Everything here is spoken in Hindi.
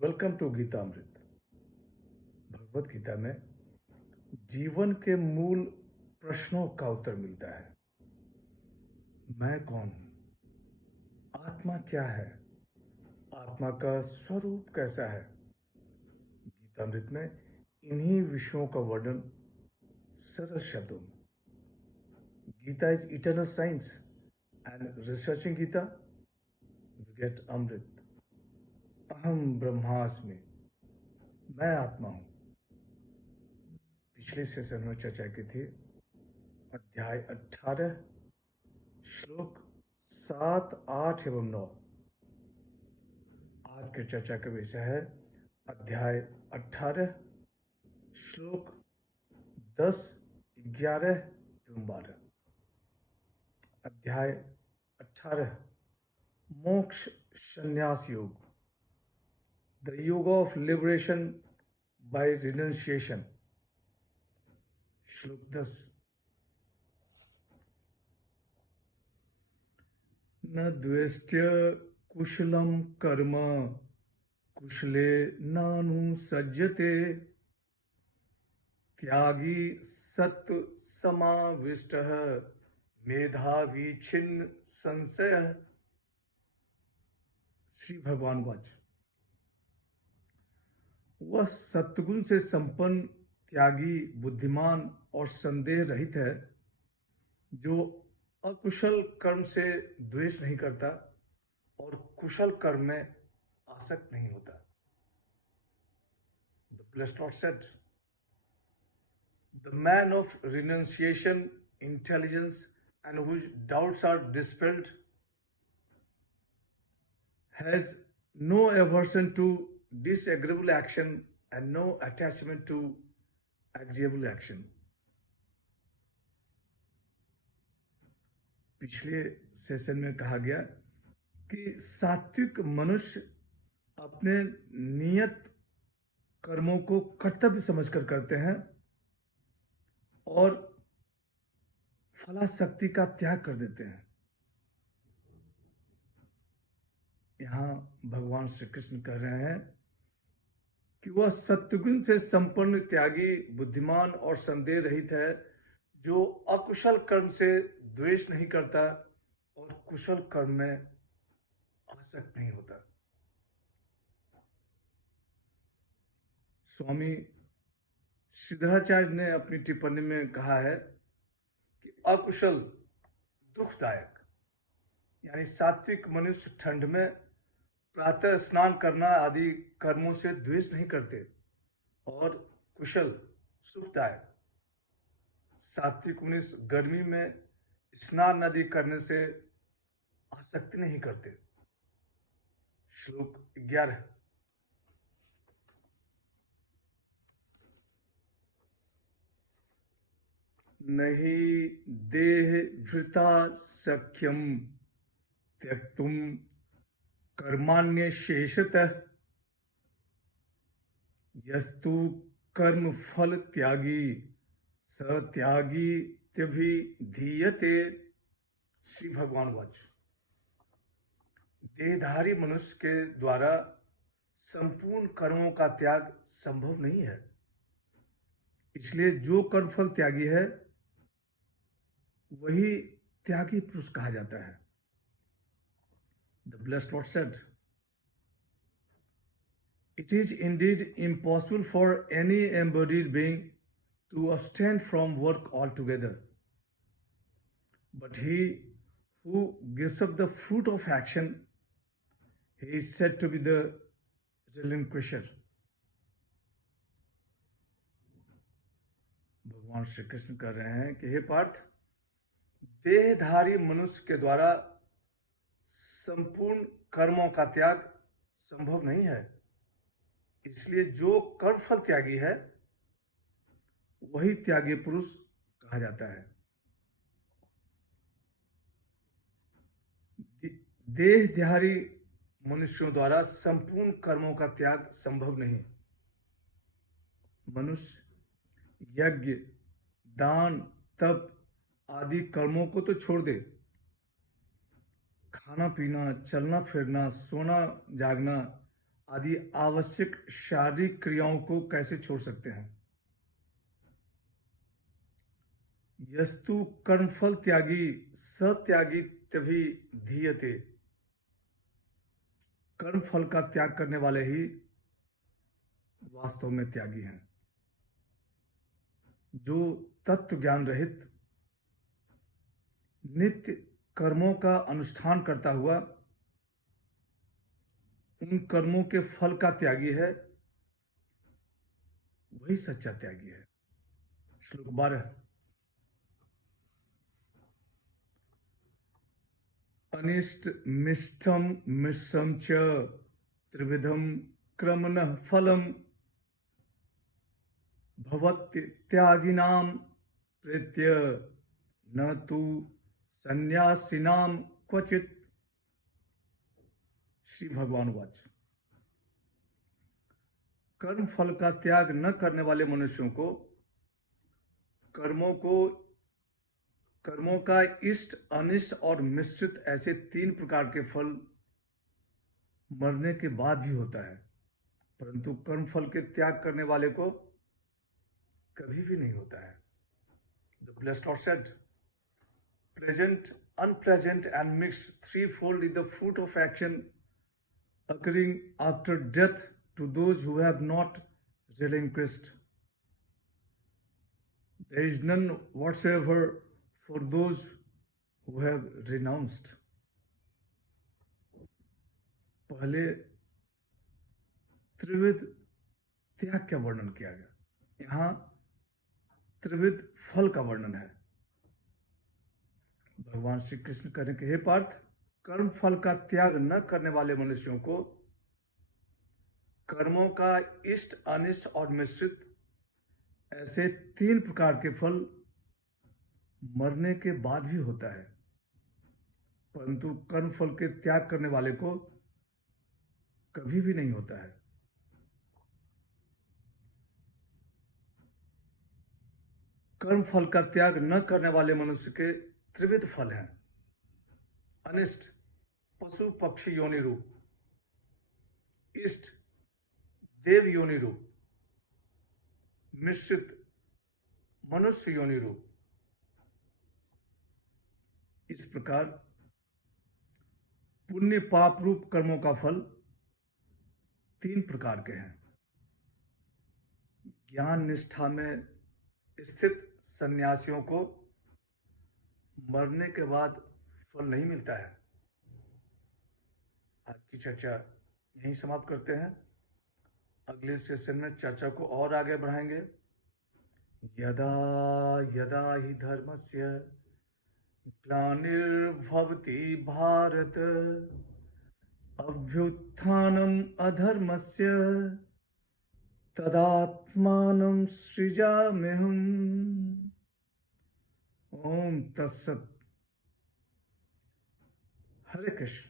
Welcome to Geetamrit. भगवत गीता में जीवन के मूल प्रश्नों का उत्तर मिलता है। मैं कौन हूं? आत्मा क्या है? आत्मा का स्वरूप कैसा है? गीतामृत में इन्हीं विषयों का वर्णन सरल शब्दों में। Gita is eternal science and researching Gita we get amrit. अहम ब्रह्मास्मि, मैं आत्मा हूं। पिछले सेशन में चर्चा की थी अध्याय 18 श्लोक 7, 8 एवं 9। आज की चर्चा का विषय है अध्याय 18 श्लोक 10, 11 एवं 12। अध्याय 18 मोक्ष संन्यास योग, द योग ऑफ लिबरेशन बाय रिनंसिएशन। श्लोक 10। न द्वेष्ट्य कुशलम कर्म कुशले नानुसज्जते, त्यागी सत्व समाविष्टः मेधावी छिन्न संशय। श्री भगवान वाच, वह सत्गुण से संपन्न, त्यागी, बुद्धिमान और संदेह रहित है जो अकुशल कर्म से द्वेष नहीं करता और कुशल कर्म में आसक्त नहीं होता। The blessed Lord said, the man of renunciation, intelligence, and whose doubts are dispelled has no aversion to disagreeable action and no attachment to agreeable action. पिछले सेशन में कहा गया कि सात्विक मनुष्य अपने नियत कर्मों को कर्तव्य समझकर करते हैं और फलाशक्ति का त्याग कर देते हैं। यहाँ भगवान श्री कृष्ण कह रहे हैं कि वह सत्वगुण से संपन्न, त्यागी, बुद्धिमान और संदेह रहित है जो अकुशल कर्म से द्वेष नहीं करता और कुशल कर्म में आसक्त नहीं होता। स्वामी सिद्धाचार्य ने अपनी टिप्पणी में कहा है कि अकुशल दुखदायक, यानी सात्विक मनुष्य ठंड में प्रातः स्नान करना आदि कर्मों से द्वेष नहीं करते और कुशल सुखदायक सात्विक मनुष्य गर्मी में स्नान आदि करने से आसक्ति नहीं करते। श्लोक 11। नहीं देह भृता सख्यम त्यक्तुम कर्माण्य शेषतः, यस्तु कर्म फल त्यागी सत्यागी त्यभि धीयते। श्री भगवान वाच, देहधारी मनुष्य के द्वारा संपूर्ण कर्मों का त्याग संभव नहीं है, इसलिए जो कर्मफल त्यागी है वही त्यागी पुरुष कहा जाता है। The blessed Lord said, it is indeed impossible for any embodied being to abstain from work altogether, but he who gives up the fruit of action, he is said to be the relinquisher. भगवान श्री कृष्ण कह रहे हैं कि हे पार्थ, देहधारी मनुष्य के द्वारा संपूर्ण कर्मों का त्याग संभव नहीं है, इसलिए जो कर्मफल त्यागी है वही त्यागी पुरुष कहा जाता है। देहधारी मनुष्यों द्वारा संपूर्ण कर्मों का त्याग संभव नहीं। मनुष्य यज्ञ, दान, तप आदि कर्मों को तो छोड़ दे, खाना पीना, चलना फिरना, सोना जागना आदि आवश्यक शारीरिक क्रियाओं को कैसे छोड़ सकते हैं? यस्तु कर्मफल त्यागी सत्यागी तभी धीयते। कर्मफल का त्याग करने वाले ही वास्तव में त्यागी हैं। जो तत्व ज्ञान रहित नित्य कर्मों का अनुष्ठान करता हुआ उन कर्मों के फल का त्यागी है, वही सच्चा त्यागी है। श्लोक 12। अनिष्ट मिष्टम मिश्रम च त्रिविधम क्रमणः फलम भवत्यागिनाम प्रेत्य न तु सन्यासिनाम क्वचित। श्री भगवान वाच। कर्म फल का त्याग न करने वाले मनुष्यों को कर्मों का इष्ट अनिष्ट और मिश्रित ऐसे 3 प्रकार के फल मरने के बाद भी होता है, परंतु कर्म फल के त्याग करने वाले को कभी भी नहीं होता है। The blessed Lord said, present, unpleasant and mixed threefold is the fruit of action occurring after death to those who have not relinquished. There is none whatsoever for those who have renounced. पहले त्रिविध त्याग का वर्णन किया गया, यहाँ त्रिविध फल का वर्णन है। भगवान श्री कृष्ण कहने के हे पार्थ, कर्म फल का त्याग न करने वाले मनुष्यों को कर्मों का इष्ट अनिष्ट और मिश्रित ऐसे 3 प्रकार के फल मरने के बाद भी होता है, परंतु कर्म फल के त्याग करने वाले को कभी भी नहीं होता है। कर्म फल का त्याग न करने वाले मनुष्य के त्रिविध फल हैं। अनिष्ट पशु पक्षी योनि रूप, इष्ट देव योनि रूप, मिश्रित मनुष्य योनि रूप। इस प्रकार पुण्य पाप रूप कर्मों का फल 3 प्रकार के हैं। ज्ञान निष्ठा में स्थित सन्यासियों को मरने के बाद फल नहीं मिलता है। आज की चर्चा यहीं समाप्त करते हैं। अगले सेशन में चर्चा को और आगे बढ़ाएंगे। यदा यदा हि धर्मस्य ग्लानिर्भवति भारत अभ्युत्थानम् अधर्मस्य तदात्मानं सृजाम्यहम्। ओम तत्सत। हरे कृष्ण।